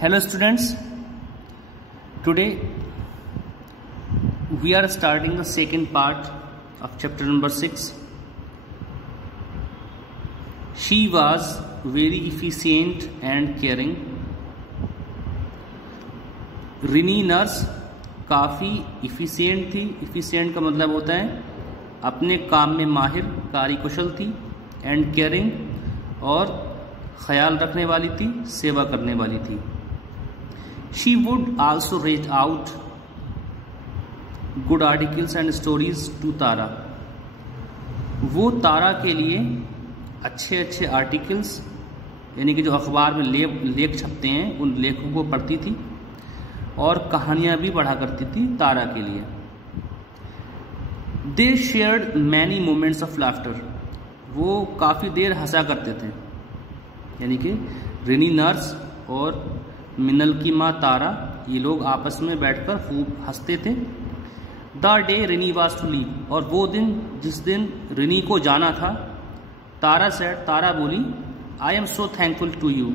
Hello students, today we are starting the second part of chapter number 6. She was very efficient and caring. Rini nurse काफ़ी efficient थी. Efficient का मतलब होता है अपने काम में माहिर, कार्यकुशल थी. एंड केयरिंग और ख्याल रखने वाली थी, सेवा करने वाली थी. She would also read out good articles and stories to तारा. वो तारा के लिए अच्छे अच्छे आर्टिकल्स यानी कि जो अखबार में लेख छपते हैं उन लेखों को पढ़ती थी और कहानियाँ भी पढ़ा करती थी तारा के लिए. They shared many moments of laughter. वो काफ़ी देर हंसा करते थे. यानी कि रिनी नर्स और मिनल की माँ तारा ये लोग आपस में बैठकर खूब हंसते थे. The day Rini was to leave. और वो दिन जिस दिन रिनी को जाना था, तारा बोली, I am so thankful to you.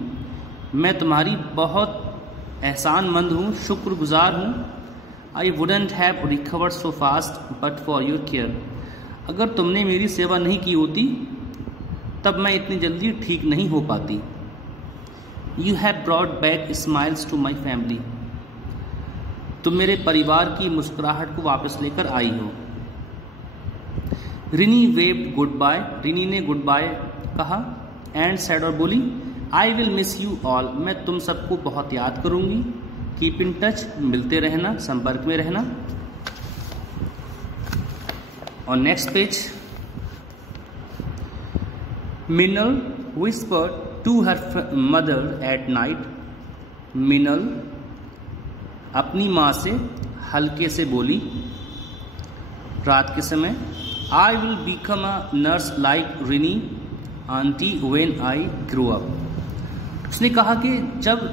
मैं तुम्हारी बहुत एहसानमंद हूँ, शुक्रगुजार हूँ. I wouldn't have recovered so fast but for your care. अगर तुमने मेरी सेवा नहीं की होती तब मैं इतनी जल्दी ठीक नहीं हो पाती. You have brought back smiles to my family. तुम मेरे परिवार की मुस्कुराहट को वापस लेकर आई हो. Rini waived good bye. Rini ने गुड बाय कहा. एंड सेड और बोली, I will miss you all. मैं तुम सबको बहुत याद करूंगी. Keep in touch. मिलते रहना, संपर्क में रहना. और next page, Minal whispered to her mother at night. मिनल अपनी माँ से हल्के से बोली रात के समय, I will become a nurse like Rini auntie when I grow up. उसने कहा कि जब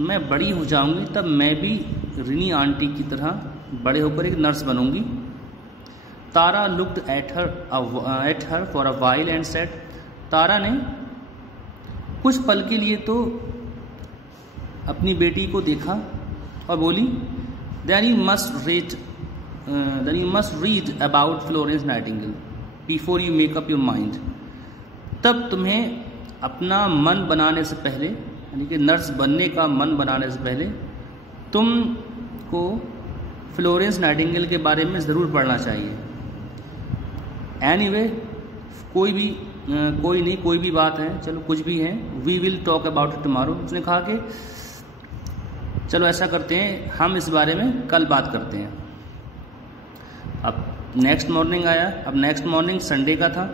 मैं बड़ी हो जाऊंगी तब मैं भी रिनी आंटी की तरह बड़े होकर एक नर्स बनूंगी. Tara looked at her for a while and said. Tara ने कुछ पल के लिए तो अपनी बेटी को देखा और बोली, then you must read about Florence Nightingale before you make up your mind. तब तुम्हें अपना मन बनाने से पहले, यानी कि नर्स बनने का मन बनाने से पहले, तुमको फ्लोरेंस नाइटिंगेल के बारे में ज़रूर पढ़ना चाहिए. एनीवे, कोई भी बात है, चलो कुछ भी है. We will talk about it tomorrow. उसने कहा कि चलो ऐसा करते हैं, हम इस बारे में कल बात करते हैं. अब नेक्स्ट मॉर्निंग आया. अब नेक्स्ट मॉर्निंग संडे का था.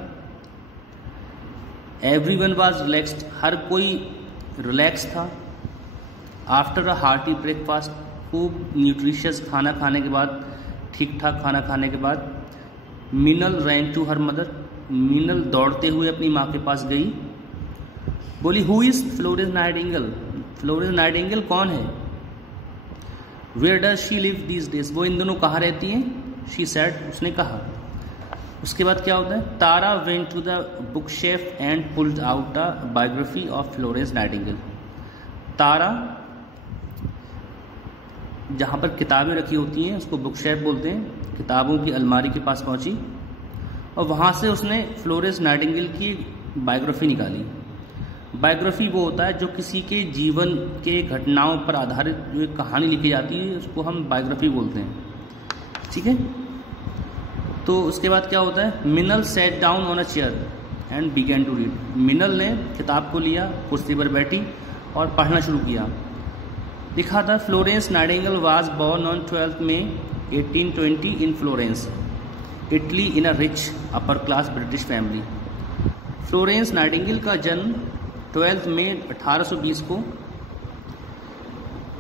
Everyone was relaxed. हर कोई रिलैक्स था. आफ्टर अ हार्टी ब्रेकफास्ट, खूब न्यूट्रिशियस खाना खाने के बाद, ठीक ठाक खाना खाने के बाद, मिनल रैन टू हर मदर. मिनल दौड़ते हुए अपनी माँ के पास गई. बोली, who is Florence Nightingale. Florence Nightingale कौन है. Where does she live these days. वो इन दोनों कहाँ रहती हैं. She said. उसने कहा. उसके बाद क्या होता है, Tara went to the book shelf and pulled out a biography of Florence Nightingale. Tara जहाँ पर किताबें रखी होती हैं उसको बुक शेल्फ बोलते हैं. किताबों की अलमारी के पास पहुँची और वहाँ से उसने फ्लोरेंस नाइटिंगेल की बायोग्राफी निकाली. बायोग्राफी वो होता है जो किसी के जीवन के घटनाओं पर आधारित जो एक कहानी लिखी जाती है, उसको हम बायोग्राफी बोलते हैं. ठीक है. तो उसके बाद क्या होता है, Minal sat down on a chair and began to read. Minal ने किताब को लिया, कुर्सी पर बैठी और पढ़ना शुरू किया. लिखा था, Florence Nightingale was born on 12 May 1820 in Florence, Italy, in a rich upper class British family. Florence Nightingale का जन्म 12 मई 1820 को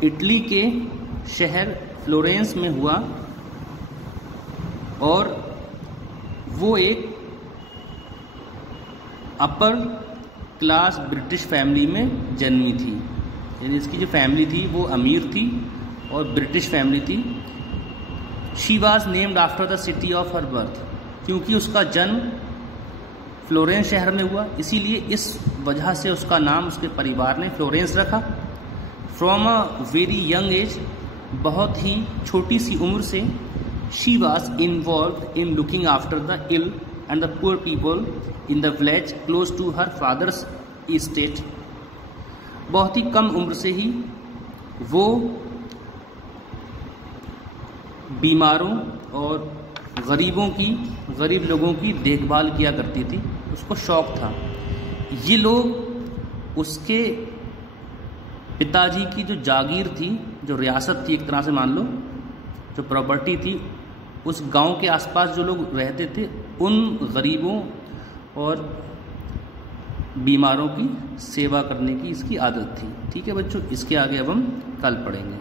इटली के शहर फ्लोरेंस में हुआ और वो एक अपर क्लास ब्रिटिश फैमिली में जन्मी थी. यानी इसकी जो फैमिली थी वो अमीर थी और ब्रिटिश फैमिली थी. She was named after the city of her birth. क्योंकि उसका जन्म फ्लोरेंस शहर में हुआ, इसीलिए इस वजह से उसका नाम उसके परिवार ने फ्लोरेंस रखा. From a very young age, बहुत ही छोटी सी उम्र से, she was involve in looking after the ill and the poor people in the village close to her father's estate. बहुत ही कम उम्र से ही वो बीमारों और गरीब लोगों की देखभाल किया करती थी, उसको शौक था। ये लोग उसके पिताजी की जो जागीर थी, जो रियासत थी एक तरह से मान लो, जो प्रॉपर्टी थी, उस गांव के आसपास जो लोग रहते थे उन गरीबों और बीमारों की सेवा करने की इसकी आदत थी। ठीक है बच्चों, इसके आगे अब हम कल पढ़ेंगे।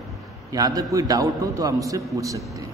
यहाँ तक कोई डाउट हो तो आप मुझसे पूछ सकते हैं।